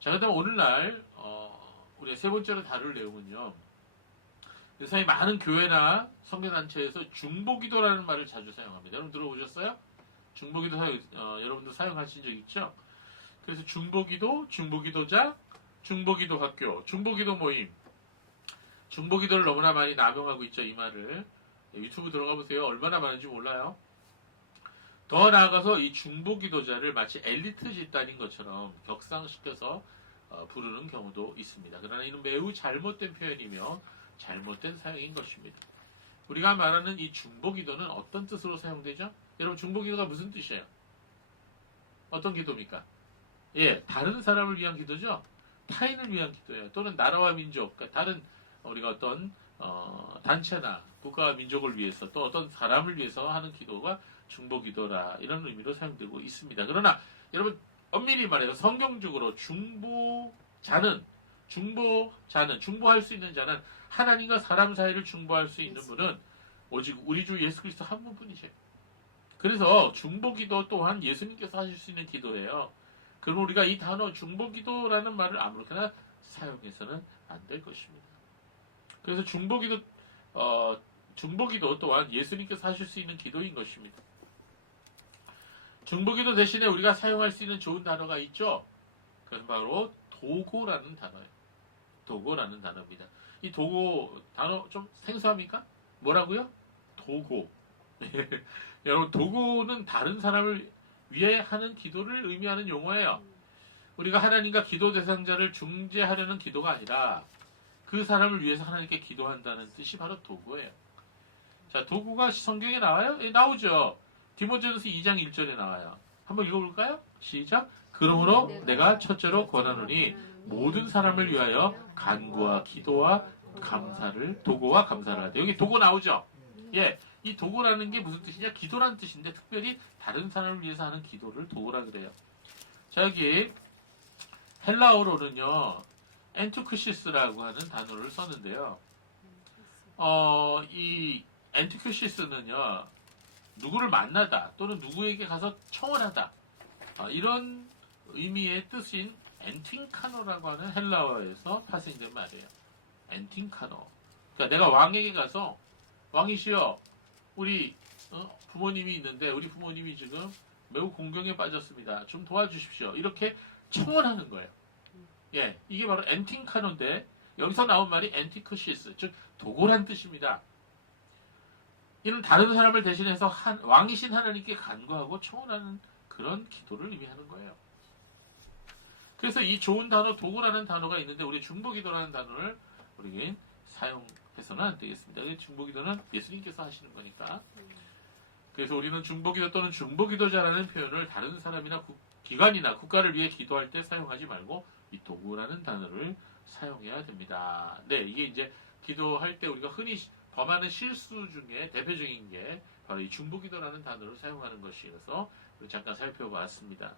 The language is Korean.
자, 그 다음 오늘날 어, 우리 세 번째로 다룰 내용은요. 요새 많은 교회나 성교단체에서 중보기도라는 말을 자주 사용합니다. 여러분 들어보셨어요? 중보기도 사용, 어, 여러분도 사용하신 적 있죠? 그래서 중보기도, 중보기도자, 중보기도 학교, 중보기도 모임, 중보기도를 너무나 많이 남용하고 있죠, 이 말을. 네, 유튜브 들어가 보세요. 얼마나 많은지 몰라요. 더 나아가서 이 중보 기도자를 마치 엘리트 집단인 것처럼 격상시켜서 어, 부르는 경우도 있습니다. 그러나 이는 매우 잘못된 표현이며 잘못된 사용인 것입니다. 우리가 말하는 이 중보 기도는 어떤 뜻으로 사용되죠? 여러분 중보 기도가 무슨 뜻이에요? 어떤 기도입니까? 예, 다른 사람을 위한 기도죠. 타인을 위한 기도예요. 또는 나라와 민족, 그러니까 다른 우리가 어떤 어, 단체나 국가와 민족을 위해서 또 어떤 사람을 위해서 하는 기도가 중보 기도라 이런 의미로 사용되고 있습니다. 그러나 여러분 엄밀히 말해서 성경적으로 중보자는 중보자는 중보할 수 있는 자는 하나님과 사람 사이를 중보할 수 있는 분은 오직 우리 주 예수 그리스도 한 분뿐이세요. 그래서 중보기도 또한 예수님께서 하실 수 있는 기도예요. 그럼 우리가 이 단어 중보기도라는 말을 아무렇게나 사용해서는 안 될 것입니다. 그래서 중보기도 어, 중보기도 또한 예수님께서 하실 수 있는 기도인 것입니다. 중보기도 대신에 우리가 사용할 수 있는 좋은 단어가 있죠. 그건 바로 도고라는 단어예요. 도고라는 단어입니다. 이 도고 단어 좀 생소합니까? 뭐라고요? 도고. 여러분 도고는 다른 사람을 위해 하는 기도를 의미하는 용어예요. 우리가 하나님과 기도 대상자를 중재하려는 기도가 아니라 그 사람을 위해서 하나님께 기도한다는 뜻이 바로 도구예요. 자, 도구가 성경에 나와요? 예, 나오죠. 디모데전서 2장 1절에 나와요. 한번 읽어볼까요? 시작. 그러므로 내가 첫째로 권하노니 모든 사람을 위하여 간구와 기도와 감사를 도구와 감사를 하되 여기 도구 나오죠. 예, 이 도구라는 게 무슨 뜻이냐? 기도라는 뜻인데 특별히 다른 사람을 위해서 하는 기도를 도구라 그래요. 자 여기 헬라어로는요 엔투크시스라고 하는 단어를 썼는데요. 어, 이 엔투크시스는요 누구를 만나다 또는 누구에게 가서 청원하다 어, 이런 의미의 뜻인 엔팅카노라고 하는 헬라어에서 파생된 말이에요. 엔팅카노. 그러니까 내가 왕에게 가서 왕이시여 우리 어, 부모님이 있는데 우리 부모님이 지금 매우 공경에 빠졌습니다. 좀 도와주십시오. 이렇게 청원하는 거예요. 예, 이게 바로 엔팅카노인데 여기서 나온 말이 엔티크시스, 즉 도고란 뜻입니다. 이는 다른 사람을 대신해서 한, 왕이신 하나님께 간구하고 청원하는 그런 기도를 의미하는 거예요. 그래서 이 좋은 단어 도구라는 단어가 있는데 우리 중보기도라는 단어를 우리는 사용해서는 안 되겠습니다. 이 중보기도는 예수님께서 하시는 거니까. 그래서 우리는 중보기도 또는 중보기도자라는 표현을 다른 사람이나 국- 기관이나 국가를 위해 기도할 때 사용하지 말고 이 도구라는 단어를 사용해야 됩니다. 네, 이게 이제 기도할 때 우리가 흔히 시- 범하는 실수 중에 대표적인 게 바로 이 중보기도라는 단어를 사용하는 것이어서 잠깐 살펴봤습니다.